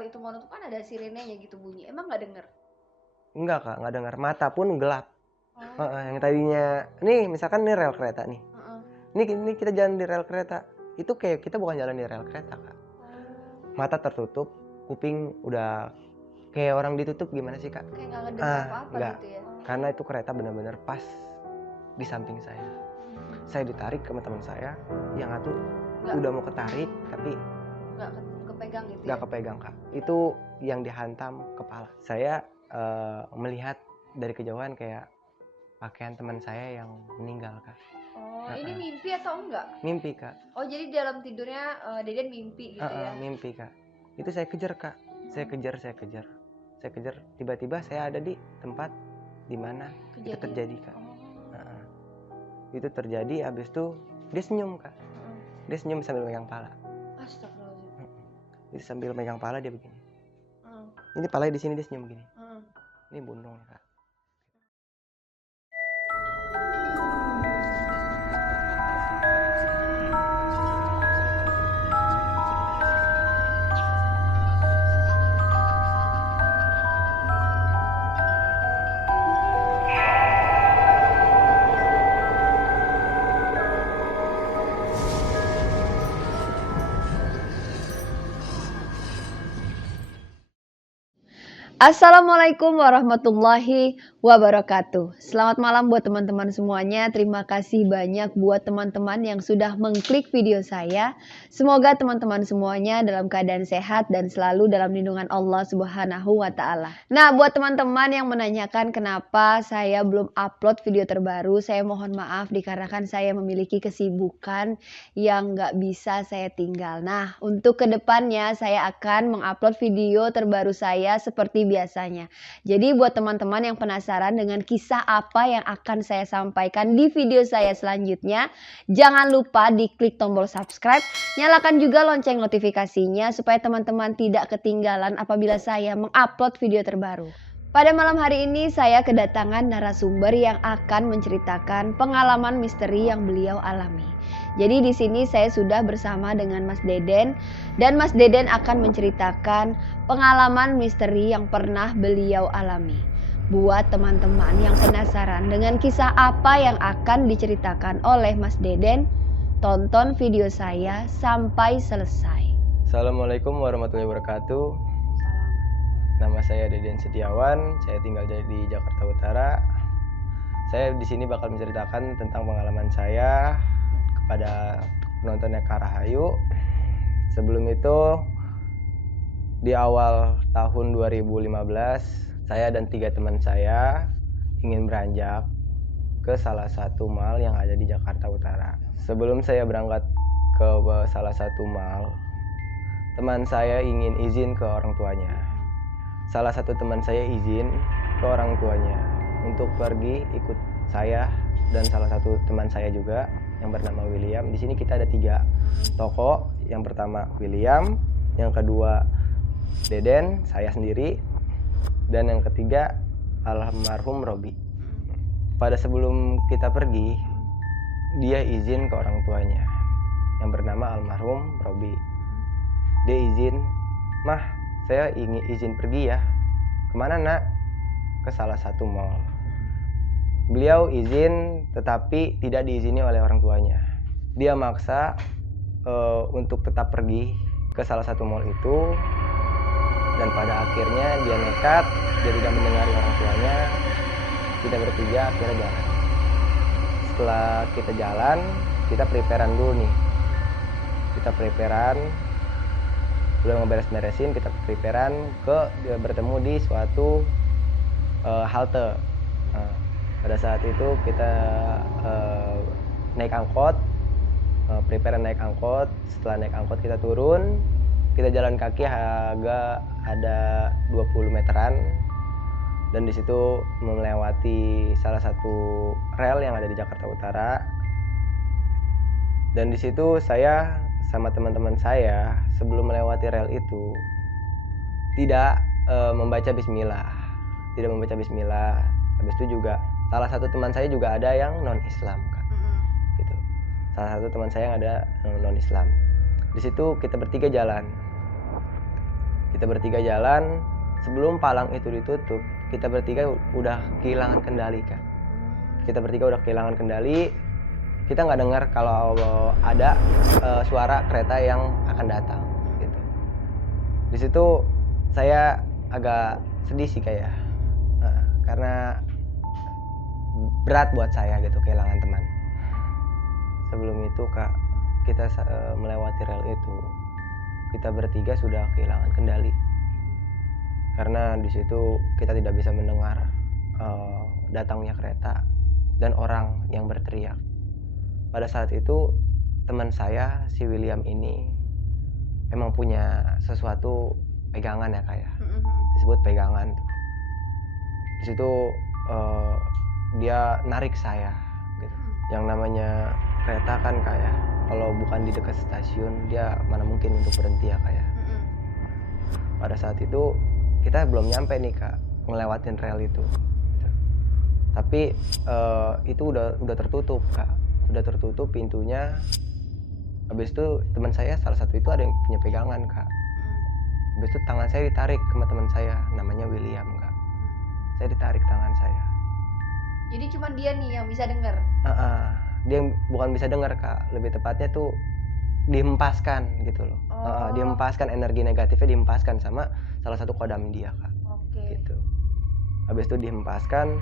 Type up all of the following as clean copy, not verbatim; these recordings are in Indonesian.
rel itu mau nutup kan ada sirenenya gitu bunyi. Emang nggak denger? Enggak Kak, nggak dengar. Mata pun gelap. Oh. Yang tadinya, nih misalkan ini rel kereta nih. Heeh. Ini kita jalan di rel kereta. Itu kayak kita bukan jalan di rel kereta Kak. Mata tertutup, kuping udah kayak orang ditutup gimana sih Kak? Kayak nggak ngedenger apa-apa Enggak. gitu ya. Karena itu kereta benar-benar pas di samping saya. Saya ditarik sama teman saya, yang satu udah mau ketarik tapi nggak kepegang gitu nggak ya? kepegang Kak. Itu yang dihantam kepala. Saya melihat dari kejauhan kayak pakaian teman saya yang meninggal Kak. Oh, ini mimpi atau enggak? Mimpi Kak. Oh, jadi dalam tidurnya Deden mimpi gitu ya? Mimpi Kak. Itu saya kejar Kak. Saya kejar. Tiba-tiba saya ada di tempat di mana itu terjadi Kak. Itu terjadi, habis itu dia senyum Kak. Dia senyum sambil megang pala. Astagfirullahaladzim. Dia sambil megang pala dia begini. Ini palanya di sini, dia senyum begini. Ini bundungnya Kak. Assalamualaikum warahmatullahi wabarakatuh. Selamat malam buat teman-teman semuanya. Terima kasih banyak buat teman-teman yang sudah mengklik video saya. Semoga teman-teman semuanya dalam keadaan sehat dan selalu dalam lindungan Allah Subhanahu wa Ta'ala. Nah, buat teman-teman yang menanyakan kenapa saya belum upload video terbaru, saya mohon maaf dikarenakan saya memiliki kesibukan yang nggak bisa saya tinggal. Nah, untuk kedepannya saya akan mengupload video terbaru saya seperti biasanya. Jadi buat teman-teman yang penasaran dengan kisah apa yang akan saya sampaikan di video saya selanjutnya, jangan lupa diklik tombol subscribe, nyalakan juga lonceng notifikasinya supaya teman-teman tidak ketinggalan apabila saya mengupload video terbaru. Pada malam hari ini saya kedatangan narasumber yang akan menceritakan pengalaman misteri yang beliau alami. Jadi di sini saya sudah bersama dengan Mas Deden dan Mas Deden akan menceritakan pengalaman misteri yang pernah beliau alami. Buat teman-teman yang penasaran dengan kisah apa yang akan diceritakan oleh Mas Deden, tonton video saya sampai selesai. Assalamualaikum warahmatullahi wabarakatuh. Nama saya Deden Setiawan, saya tinggal di Jakarta Utara. Saya di sini bakal menceritakan tentang pengalaman saya kepada penontonnya Kak Rahayu. Sebelum itu, di awal tahun 2015, saya dan 3 teman saya ingin beranjak ke salah satu mall yang ada di Jakarta Utara. Sebelum saya berangkat ke salah satu mall, teman saya ingin izin ke orang tuanya. Salah satu teman saya izin ke orang tuanya untuk pergi ikut saya dan salah satu teman saya juga yang bernama William. Di sini kita ada 3 tokoh. Yang pertama William, yang kedua Deden, saya sendiri, dan yang ketiga almarhum Robi. Pada sebelum kita pergi, dia izin ke orang tuanya yang bernama almarhum Robi. Dia izin, "Mah, saya ingin izin pergi ya." "Kemana nak?" "Ke salah satu mall." Beliau izin tetapi tidak diizini oleh orang tuanya. Dia maksa untuk tetap pergi ke salah satu mall itu, dan pada akhirnya dia nekat, dia tidak mendengar orang tuanya. Kita bertiga akhirnya jalan. Setelah kita jalan, kita preparean dulu nih. Kita preparean, udah ngeberes-beresin, kita preparean bertemu di suatu halte. Pada saat itu kita naik angkot, preparean naik angkot. Setelah naik angkot kita turun, kita jalan kaki agak ada 20 meteran, dan di situ melewati salah satu rel yang ada di Jakarta Utara. Dan di situ saya sama teman-teman saya sebelum melewati rel itu tidak membaca bismillah. Habis itu juga salah satu teman saya juga ada yang non-Islam Kak. Gitu. Salah satu teman saya yang ada non-Islam. Di situ kita bertiga jalan. Kita bertiga jalan, sebelum palang itu ditutup, kita bertiga udah kehilangan kendali, Kak. Kita bertiga udah kehilangan kendali. Kita nggak dengar kalau ada suara kereta yang akan datang gitu. Di situ saya agak sedih sih kayak karena berat buat saya gitu kehilangan teman. Sebelum itu, Kak, kita melewati rel itu, kita bertiga sudah kehilangan kendali. Karena di situ kita tidak bisa mendengar datangnya kereta dan orang yang berteriak. Pada saat itu teman saya si William ini emang punya sesuatu pegangan ya, kayak disebut pegangan tuh. Di situ dia narik saya gitu. Yang namanya kereta kan kayak kalau bukan di dekat stasiun dia mana mungkin untuk berhenti ya, kayak. Pada saat itu kita belum nyampe nih, Kak, ngelewatin rel itu. Tapi itu udah tertutup, Kak. Udah tertutup pintunya. Habis itu teman saya salah satu itu ada yang punya pegangan, Kak. Habis itu tangan saya ditarik sama teman saya namanya William, Kak. Saya ditarik tangan saya. Jadi cuma dia nih yang bisa dengar. Dia bukan bisa dengar, Kak. Lebih tepatnya tuh dihempaskan gitu loh. Dihempaskan, energi negatifnya dihempaskan sama salah satu kodam dia, Kak. Gitu. Habis itu dihempaskan,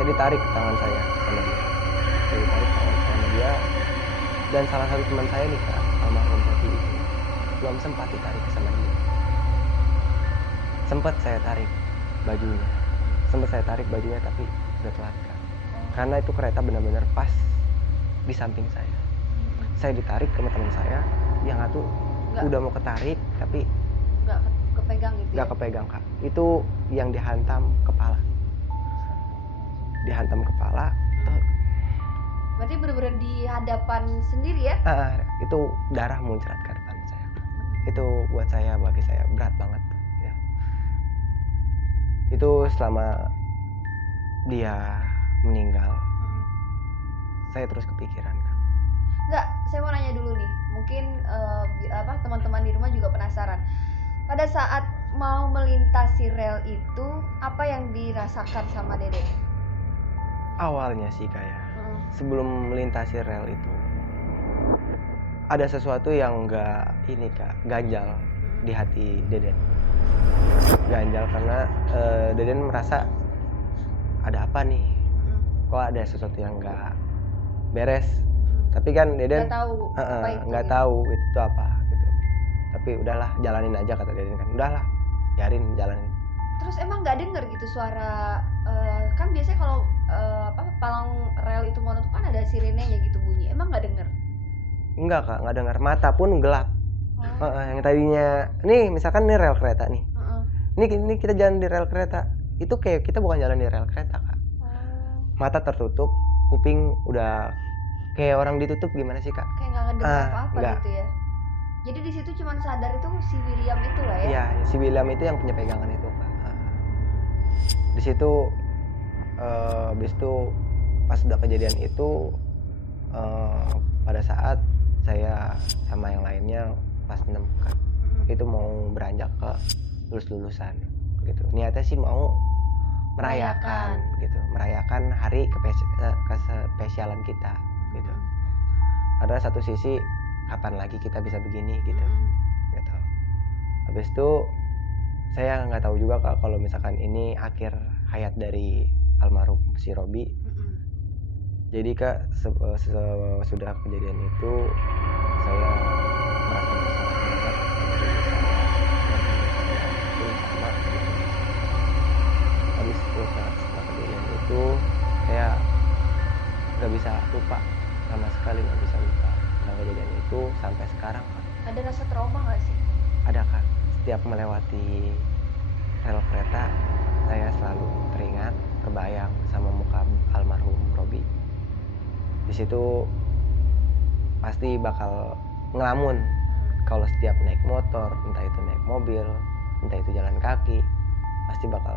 saya ditarik tangan saya sama dia. Saya ditarik tangan saya sama dia. Dan salah satu teman saya nih, Kak, almarhum Robi itu belum sempat ditarik sama dia. Sempat saya tarik bajunya, tapi udah telat, Kak. Karena itu kereta benar-benar pas di samping saya. Saya ditarik sama teman saya, yang satu udah mau ketarik tapi nggak kepegang gitu. Nggak kepegang, Kak. Itu yang dihantam kepala. Berarti benar-benar di hadapan sendiri ya? Itu darah muncrat ke depan saya. Itu bagi saya berat banget ya. Itu selama dia meninggal, saya terus kepikiran, Kak. Enggak, saya mau nanya dulu nih. Mungkin teman-teman di rumah juga penasaran. Pada saat mau melintasi rel itu, apa yang dirasakan sama Dede? Awalnya sih kayak sebelum melintasi rel itu ada sesuatu yang ganjal di hati Deden. Ganjal karena Deden merasa ada apa nih? Kok ada sesuatu yang nggak beres? Tapi kan Deden nggak tahu itu apa gitu. Tapi udahlah, jalanin aja, kata Deden kan. Udahlah, biarin jalanin. Terus emang nggak denger gitu suara kan biasanya kalau palang rel itu mau nutup kan ada sirenenya gitu bunyi. Emang nggak denger? Enggak, Kak, nggak dengar. Mata pun gelap. Yang tadinya nih misalkan nih rel kereta nih. Ini kita jalan di rel kereta. Itu kayak kita bukan jalan di rel kereta, Kak. Mata tertutup, kuping udah kayak orang ditutup, gimana sih, Kak? Kayak nggak ngedengar apa-apa gitu ya. Jadi di situ cuma sadar itu si William itu lah ya. Iya, si William itu yang punya pegangan itu, Kak. Di situ habis itu pas udah kejadian itu pada saat saya sama yang lainnya kelas 6, Kak. Itu mau beranjak ke lulusan gitu. Niatnya sih mau merayakan gitu, merayakan hari kespesialan kita gitu. Karena satu sisi kapan lagi kita bisa begini gitu. Gitu. Habis itu saya nggak tahu juga, Kak, kalau misalkan ini akhir hayat dari almarhum si Robi. Jadi, Kak, sudah kejadian itu saya merasa bersalah banget sama gitu. Habis itu, Kak, setelah kejadian itu saya nggak bisa lupa, sama sekali nggak bisa lupa tentang kejadian itu sampai sekarang, Kak. Ada rasa trauma nggak sih? Ada, Kak. Setiap melewati rel kereta saya selalu teringat, terbayang sama muka almarhum Robi. Di situ pasti bakal ngelamun kalau setiap naik motor, entah itu naik mobil, entah itu jalan kaki, pasti bakal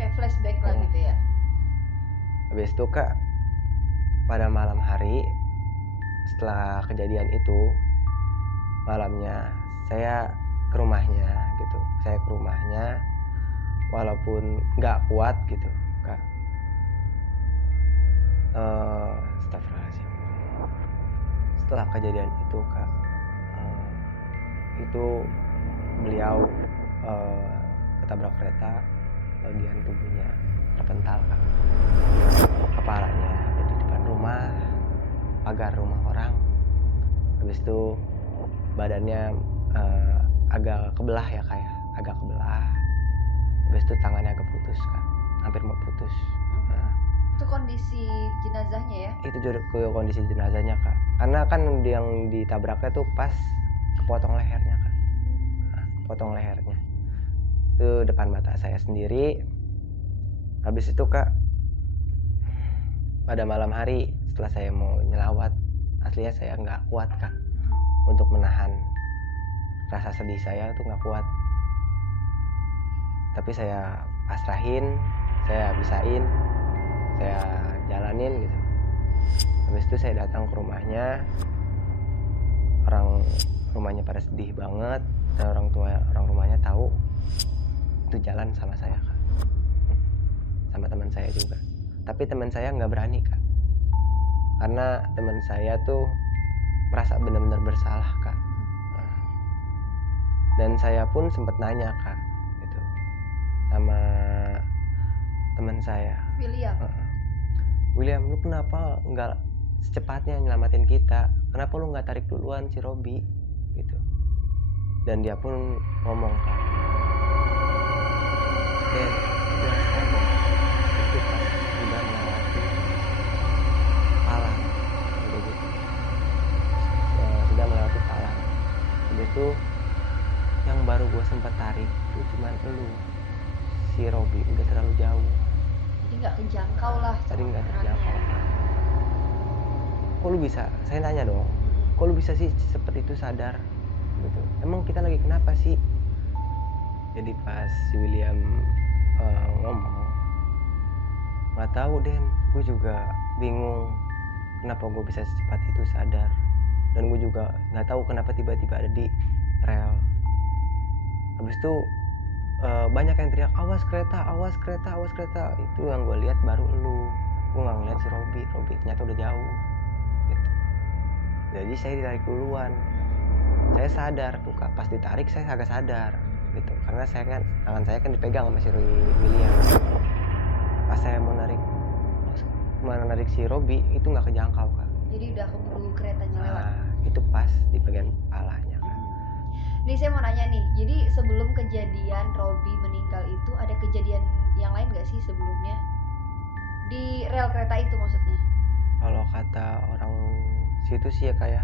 kayak flashback lah gitu ya. Habis itu, Kak, pada malam hari setelah kejadian itu, malamnya saya ke rumahnya gitu. Saya ke rumahnya walaupun nggak kuat gitu kak. Astagfirullahaladzim. Setelah kejadian itu kak, itu beliau ketabrak kereta, bagian tubuhnya terpental kak. Kepalanya ada di depan rumah, pagar rumah orang. Habis itu badannya agak kebelah ya kak ya, agak kebelah. Habis itu tangannya agak putus kak, hampir mau putus. Itu kondisi jenazahnya ya? Itu juga kondisi jenazahnya kak, karena kan yang ditabraknya tuh pas kepotong lehernya kak. Kepotong lehernya itu depan mata saya sendiri. Habis itu kak, pada malam hari setelah saya mau nyelawat, aslinya saya nggak kuat kak untuk menahan rasa sedih saya tuh nggak kuat, tapi saya pasrahin, saya bisain, saya jalanin gitu. Habis itu saya datang ke rumahnya, orang rumahnya pada sedih banget, dan orang rumahnya tahu itu jalan sama saya kak, sama teman saya juga. Tapi teman saya nggak berani kak, karena teman saya tuh merasa benar-benar bersalah kak. Dan saya pun sempat nanya kak gitu sama teman saya, William, lu kenapa nggak secepatnya nyelamatin kita? Kenapa lu nggak tarik duluan si Robi gitu? Dan dia pun ngomong kak, Den, gua sadar itu pas udah melewati Palang gitu. Sudah melewati Palang. Habis itu yang baru gue sempat tarik itu cuman elu, si Robi udah terlalu jauh, jadi nggak kejangkau lah. tadi nggak terjangkau. Kok lu bisa, saya tanya dong, kok lu bisa sih seperti itu sadar gitu, emang kita lagi kenapa sih? Jadi pas si William ngomong, nggak tahu Den, gue juga bingung kenapa gue bisa secepat itu sadar, dan gue juga nggak tahu kenapa tiba-tiba ada di rel. Habis itu banyak yang teriak, awas kereta, awas kereta, awas kereta. Itu yang gue lihat baru elu, gue nggak ngeliat si Robi ternyata udah jauh gitu. Jadi saya ditarik duluan. Saya sadar tuh kak, pas ditarik saya agak sadar gitu, karena saya kan tangan saya kan dipegang sama si William. Pas saya mau narik si Robi itu nggak kejangkau kak. Jadi udah keburu keretanya lewat. Itu pas di bagian kepalanya kak. Nih saya mau nanya nih, jadi sebelum kejadian Robi meninggal itu ada kejadian yang lain gak sih sebelumnya? Di rel kereta itu maksudnya? Kalau kata orang situ sih ya kak ya,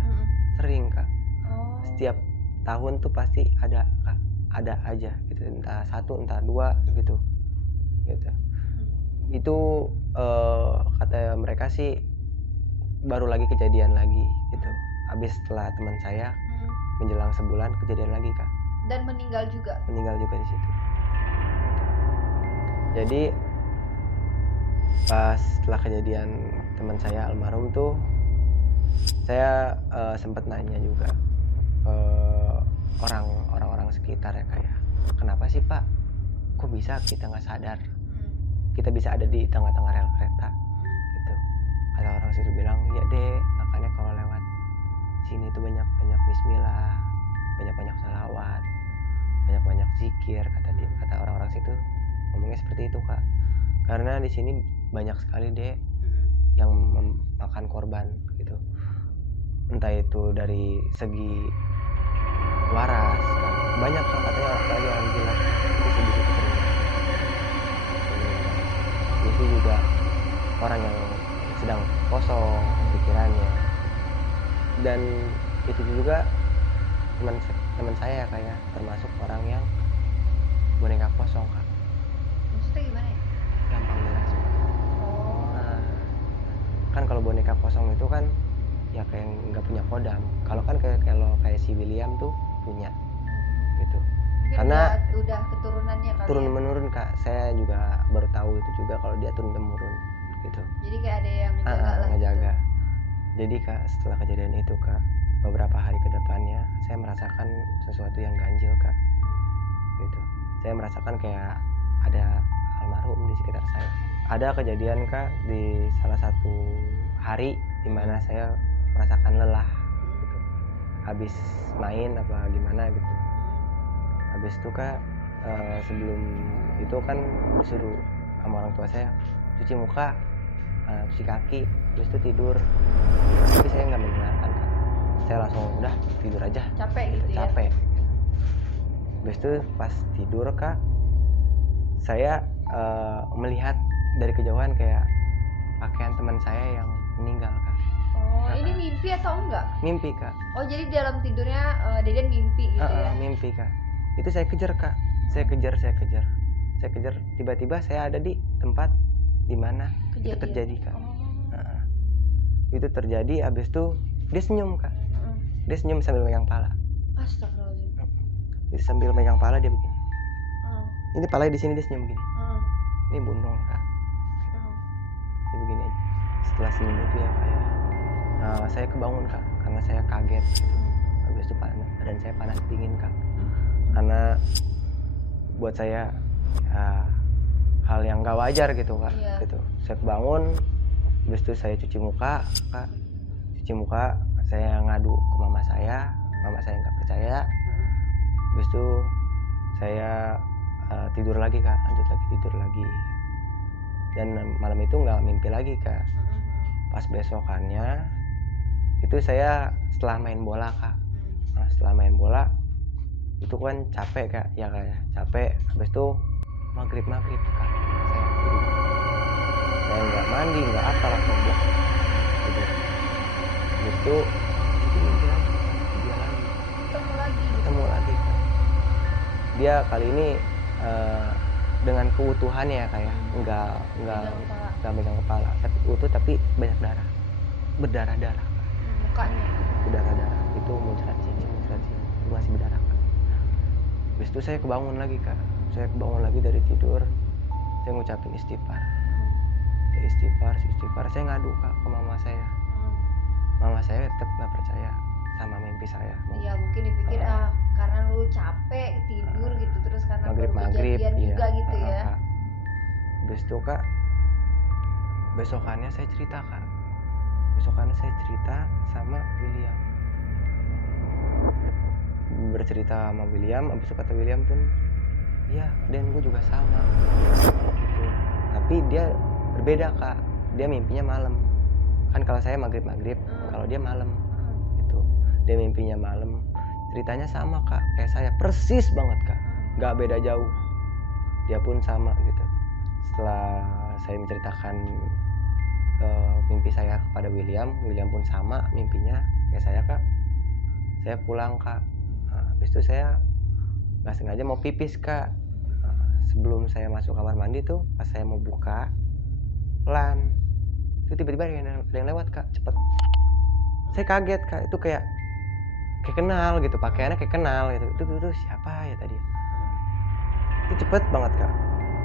sering kak. Setiap tahun tuh pasti ada kak, ada aja gitu, entah satu entah dua gitu. Itu kata mereka sih baru lagi kejadian lagi gitu. Habis setelah teman saya menjelang sebulan kejadian lagi kak. Dan meninggal juga di situ. Jadi pas setelah kejadian teman saya almarhum tuh, saya sempat nanya juga ke orang-orang sekitar ya kayak, kenapa sih pak, kok bisa kita nggak sadar, kita bisa ada di tengah-tengah rel kereta gitu. Kata orang situ bilang, ya deh, makanya kalau lewat sini tuh banyak bismillah, banyak salawat, banyak zikir, kata orang-orang situ ngomongnya seperti itu kak. Karena di sini banyak sekali deh yang memakan korban gitu, entah itu dari segi waras kak. Banyak kak, katanya apalagi orang gila itu di situ sering. Itu juga orang yang sedang kosong pikirannya. Dan itu juga teman saya kayak termasuk orang yang boneka kosong kak. Maksudnya gimana ya? Gampang jelasin. Nah, kan kalau boneka kosong itu kan ya kayak nggak punya kodam. Kalau kan kayak si William tuh punya gitu. Mungkin Karena udah keturunannya kali turun ya? menurun kak. Saya juga baru tahu itu juga kalau dia turun temurun gitu. Jadi kayak ada yang ngejaga lah Ngejaga. gitu. Jadi kak setelah kejadian itu kak, beberapa hari ke depannya saya merasakan sesuatu yang ganjil kak gitu. Saya merasakan kayak ada almarhum di sekitar saya. Ada kejadian kak di salah satu hari dimana saya merasakan lelah gitu. Habis main apa gimana gitu. Habis itu kak sebelum itu kan disuruh sama orang tua saya cuci muka, cuci kaki, habis itu tidur. Tapi saya nggak mendengarkan kak. Saya langsung udah tidur aja. Capek gitu ya. Capek. Habis itu pas tidur kak, saya melihat dari kejauhan kayak pakaian teman saya yang meninggal kak. Oh, ini mimpi atau enggak? Mimpi kak. Oh, jadi dalam tidurnya Deden mimpi gitu ya? Mimpi kak. Itu saya kejar kak. Saya kejar. Tiba-tiba saya ada di tempat di mana itu terjadi kak. Itu terjadi. Habis itu dia senyum kak. Dia senyum sambil megang pala. Astagfirullahaladzim. Jadi sambil megang pala dia begini. Ini palanya di sini, dia senyum gini. Ini bundong kak. Dia begini aja. Setelah senyum itu ya kayak saya kebangun kak karena saya kaget gitu. Habis itu badan saya panas dingin kak. Karena buat saya hal yang gak wajar gitu kak. Iya. Gitu. Saya kebangun. Habis itu saya cuci muka kak. Saya ngadu ke mama saya nggak percaya. Habis itu saya tidur lagi kak, tidur lagi. Dan malam itu nggak mimpi lagi kak. Pas besokannya itu saya setelah main bola kak. Setelah main bola itu kan capek kak, ya kak ya, capek. Habis itu maghrib kak, saya tidur. Saya nggak mandi, nggak apa, langsung blok tidur. Habis itu mimpi lagi, dia lagi ketemu lagi kak. Dia kali ini dengan keutuhannya ya kak ya, nggak megang kepala, tapi utuh tapi banyak darah, berdarah-darah kak. Mukanya Berdarah-darah, itu muncrat sini, masih berdarah kak. Habis itu saya kebangun lagi kak, dari tidur. Saya ngucapin istighfar. Saya ngadu kak ke mama saya. Mama saya tetap nggak percaya sama mimpi saya. Iya, mungkin dipikir karena lu capek tidur gitu, terus karena baru maghrib kejadian iya, juga gitu ya. Habis itu kak, besokannya saya cerita sama William. Bercerita sama William, habis itu kata William pun, iya dan gue juga sama gitu. Tapi dia berbeda kak, dia mimpinya malam. Kan kalau saya maghrib, kalau dia malam gitu. Dia mimpinya malam, ceritanya sama kak, kayak saya persis banget kak, nggak beda jauh. Dia pun sama gitu. Setelah saya menceritakan mimpi saya kepada William pun sama mimpinya kayak saya kak. Saya pulang kak. Habis itu saya nggak sengaja mau pipis kak. Sebelum saya masuk kamar mandi tuh, pas saya mau buka pelan, itu tiba-tiba ada yang lewat kak, cepet. Saya kaget kak, itu kayak kenal gitu, pakaiannya kayak kenal gitu. Itu siapa ya tadi? Itu cepet banget kak.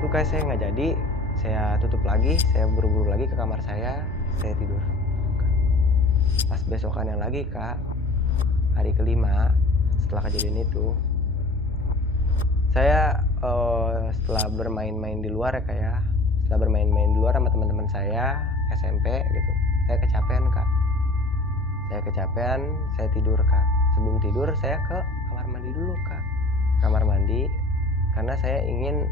Itu kayak saya nggak jadi. Saya tutup lagi, saya buru-buru lagi ke kamar saya tidur. Pas besokannya lagi kak, hari kelima setelah kejadian itu, saya setelah bermain-main di luar ya kak ya, sama teman-teman saya SMP gitu, saya kecapean kak. Saya tidur kak. Sebelum tidur saya ke kamar mandi dulu kak. Karena saya ingin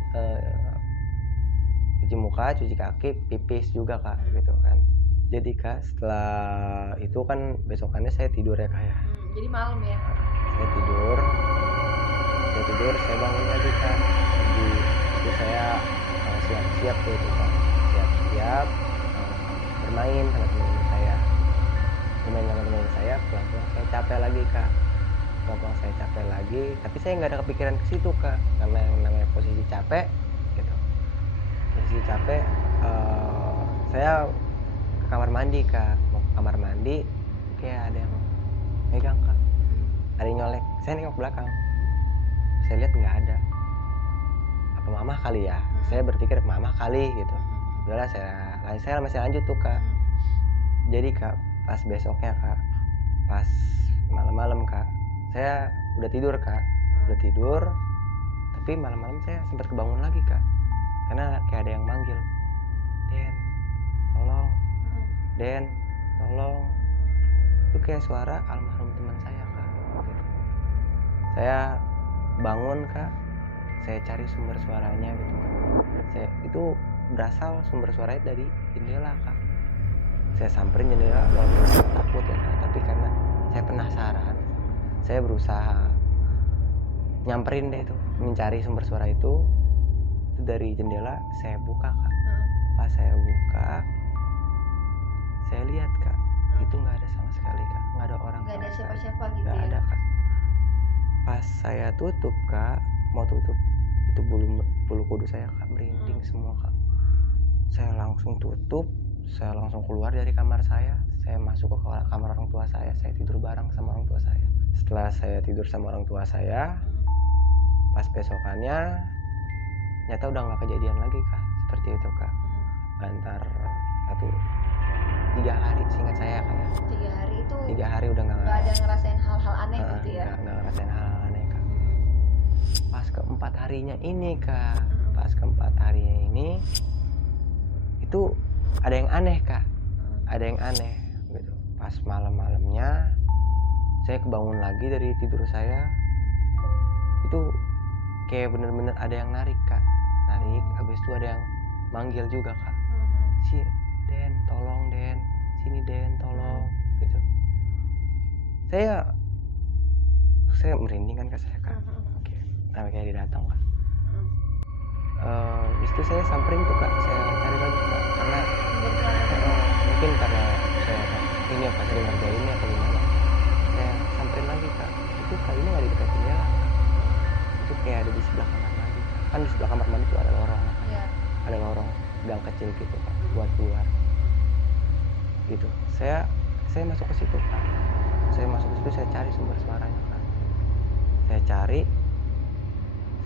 cuci muka, cuci kaki, pipis juga kak gitu kan. Jadi kak, setelah itu kan besokannya saya tidur ya kak ya. Jadi malam ya. Saya tidur, saya bangun lagi kak. Jadi itu saya siap-siap gitu kak. Siap-siap bermain sama teman-teman saya. Pelan-pelan saya capek lagi kak. Tapi saya nggak ada kepikiran ke situ kak, karena yang namanya posisi capek gitu. Saya ke kamar mandi kak. Mau ke kamar mandi, kayak ada yang megang kak, ada yang nyolek. Saya nengok belakang, saya lihat nggak ada. Apa mama kali ya? Saya berpikir mama kali gitu. Udahlah, saya masih lanjut tuh kak. Jadi kak, pas besoknya kak, pas malam-malam kak. Saya udah tidur kak, udah tidur. Tapi malam-malam saya sempat kebangun lagi kak, karena kayak ada yang manggil, Den, tolong, Den, tolong. Itu kayak suara almarhum teman saya kak. Gitu. Saya bangun kak, saya cari sumber suaranya gitu kak. Itu berasal sumber suaranya dari jendela kak. Saya samperin jendela walaupun saya takut ya kak, tapi karena saya penasaran, saya berusaha nyamperin deh tuh, mencari sumber suara itu dari jendela. Saya buka kak. Pas saya buka, saya lihat kak, itu nggak ada sama sekali kak, nggak ada orang, Nggak ada sama sekali. siapa-siapa gitu Nggak ya? ada kak. Pas saya tutup kak, mau tutup, itu bulu kudus saya kak merinding semua kak. Saya langsung tutup, saya langsung keluar dari kamar saya masuk ke kamar orang tua saya tidur bareng sama orang tua saya. Setelah saya tidur sama orang tua saya, pas besokannya nyata udah nggak kejadian lagi kak, seperti itu kak. Antar 3 hari seingat saya kak ya. 3 hari itu 3 hari udah nggak ada ngerasain hal-hal aneh gitu ya? nggak ngerasain hal aneh kak. Pas keempat harinya ini kak, pas keempat harinya ini itu ada yang aneh kak, ada yang aneh gitu. Pas malam-malamnya saya kebangun lagi dari tidur saya, itu kayak bener-bener ada yang narik kak, narik. Habis itu ada yang manggil juga kak, si Den, tolong Den, sini Den, tolong gitu. Saya merinding kan kak saya kak. Oke, sampai kayak dia datang kak. Habis itu saya samperin tuh kak, saya cari lagi kak, karena mungkin karena saya ini apa sering ngerjain apa gimana, saya samperin lagi kak. Itu kali ini nggak di dekat jendela kak, itu kayak ada di sebelah kamar mandi kak. Kan di sebelah kamar mandi itu ada lorong, ada lorong gang kecil gitu kak, buat keluar gitu. Saya masuk ke situ kak, saya masuk ke situ, saya cari sumber suaranya kak. Saya cari,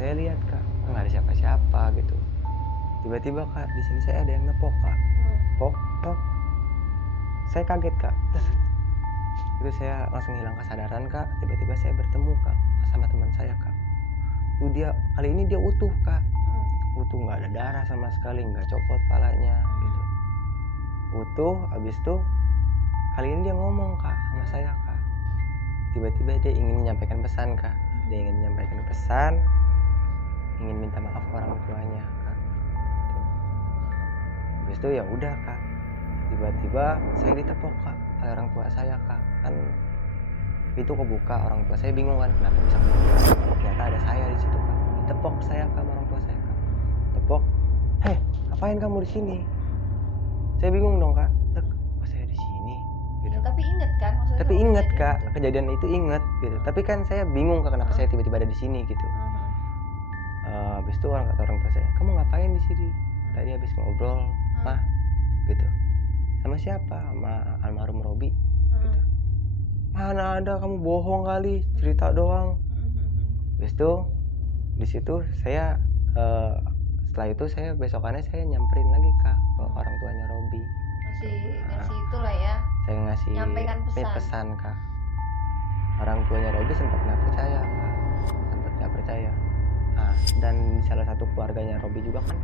saya lihat kak, nggak ada siapa-siapa gitu. Tiba-tiba kak, di sini saya ada yang nepok kak, pok. Saya kaget kak, itu saya langsung hilang kesadaran kak. Tiba-tiba saya bertemu kak sama teman saya kak. Itu dia, kali ini dia utuh kak, utuh, nggak ada darah sama sekali, nggak copot palanya gitu, utuh. Habis itu kali ini dia ngomong kak sama saya kak. Tiba-tiba dia ingin menyampaikan pesan kak, dia ingin menyampaikan pesan, ingin minta maaf ke orang tuanya kak. Tuh. Habis itu ya udah kak, tiba-tiba saya ditepok kak oleh orang tua saya kak. Kan pintu kebuka, orang tua saya bingung kan kenapa bisa kebuka, ternyata ada saya di situ kak. Ditepok saya kak sama orang tua saya kak, tepok, heh ngapain kamu di sini? Saya bingung dong kak, kok saya di sini gitu. Ya, tapi inget kan maksudnya? Tapi inget kak, kejadian itu inget gitu. Tapi kan saya bingung kak, kenapa saya tiba-tiba ada di sini gitu. Habis itu orang tua saya, kamu ngapain di sini? Tadi habis ngobrol mah gitu. Sama siapa? Sama almarhum Robi gitu. Mana ada, kamu bohong kali, cerita doang. Habis itu di situ saya setelah itu saya besokannya saya nyamperin lagi kak ke orang tuanya Robi. Ngasih itulah ya. Saya ngasih nyampaikan pesan kak. Orang tuanya Robi sempat nggak percaya kak, sempat nggak percaya. Nah, dan salah satu keluarganya Robi juga kan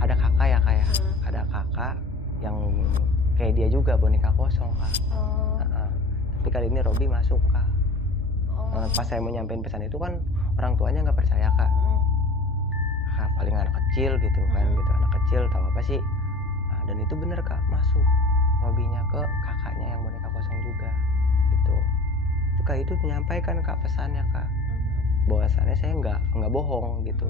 ada kakak ya kak ya, ada kakak yang kayak dia juga boneka kosong kak. Tapi kali ini Robi masuk kak. Pas saya mau nyampein pesan itu kan orang tuanya nggak percaya kak. Paling anak kecil gitu kan, gitu anak kecil tahu apa sih. Nah, dan itu bener kak, masuk Robinya ke kakaknya yang boneka kosong juga gitu. Itu kak, itu menyampaikan kak pesannya kak, bahwasannya saya nggak bohong gitu.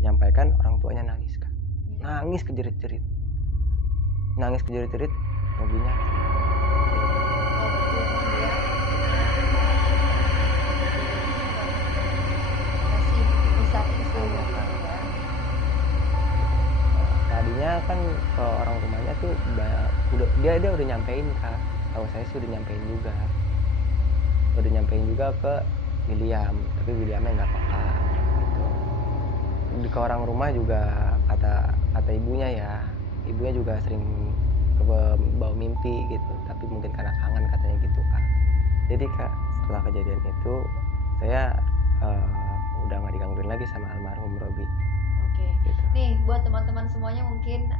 Menyampaikan orang tuanya nangis kak, nangis kejerit-jerit, Robinya tadinya kan ke orang rumahnya tuh dia udah nyampein kak, tahu saya sih udah nyampein juga ke William, tapi Williamnya nggak peka gitu. Ke orang rumah juga kata ibunya juga sering bawa mimpi gitu, tapi mungkin karena kangen katanya gitu kak. Jadi Kak, setelah kejadian itu saya udah nggak digangguin lagi sama almarhum Robi Oke. gitu. Nih, buat teman-teman semuanya mungkin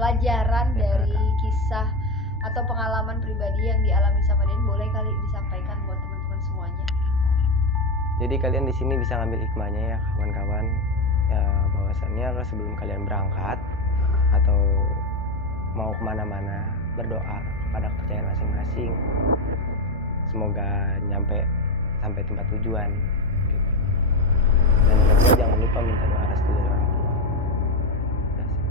pelajaran dari kisah atau pengalaman pribadi yang dialami sama Deden boleh kali disampaikan buat teman-teman semuanya. Jadi kalian di sini bisa ngambil hikmahnya ya kawan-kawan. Ya bahwasannya sebelum kalian berangkat atau mau kemana-mana, berdoa kepada kepercayaan masing-masing. Semoga sampai tempat tujuan gitu. Dan yang kedua jangan lupa minta doa restu dari orang tua. Udah sih.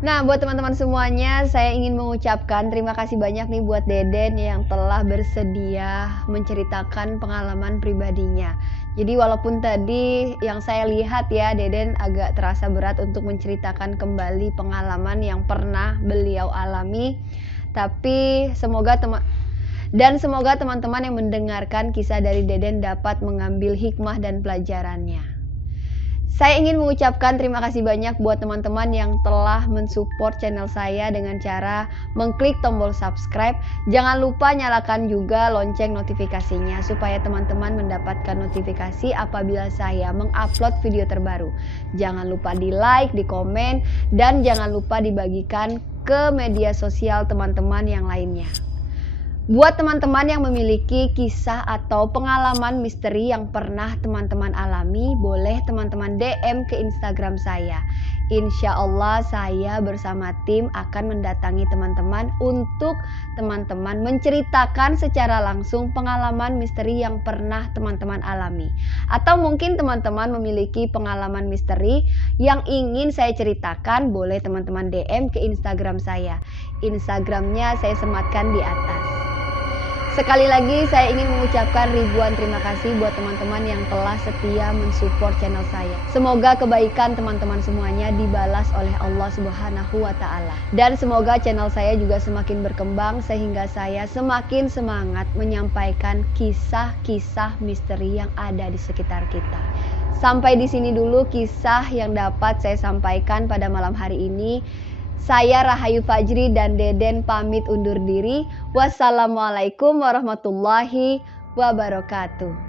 Nah, buat teman-teman semuanya, saya ingin mengucapkan terima kasih banyak nih buat Deden yang telah bersedia menceritakan pengalaman pribadinya. Jadi walaupun tadi yang saya lihat ya, Deden agak terasa berat untuk menceritakan kembali pengalaman yang pernah beliau alami, tapi semoga teman-teman yang mendengarkan kisah dari Deden dapat mengambil hikmah dan pelajarannya. Saya ingin mengucapkan terima kasih banyak buat teman-teman yang telah mensupport channel saya dengan cara mengklik tombol subscribe. Jangan lupa nyalakan juga lonceng notifikasinya supaya teman-teman mendapatkan notifikasi apabila saya mengupload video terbaru. Jangan lupa di like, di komen, dan jangan lupa dibagikan ke media sosial teman-teman yang lainnya. Buat teman-teman yang memiliki kisah atau pengalaman misteri yang pernah teman-teman alami, boleh teman-teman DM ke Instagram saya. Insya Allah saya bersama tim akan mendatangi teman-teman untuk teman-teman menceritakan secara langsung pengalaman misteri yang pernah teman-teman alami. Atau mungkin teman-teman memiliki pengalaman misteri yang ingin saya ceritakan, boleh teman-teman DM ke Instagram saya. Instagramnya saya sematkan di atas. Sekali lagi saya ingin mengucapkan ribuan terima kasih buat teman-teman yang telah setia mensupport channel saya. Semoga kebaikan teman-teman semuanya dibalas oleh Allah Subhanahu wa Ta'ala. Dan semoga channel saya juga semakin berkembang sehingga saya semakin semangat menyampaikan kisah-kisah misteri yang ada di sekitar kita. Sampai di sini dulu kisah yang dapat saya sampaikan pada malam hari ini. Saya Rahayu Fajri dan Deden pamit undur diri. Wassalamualaikum warahmatullahi wabarakatuh.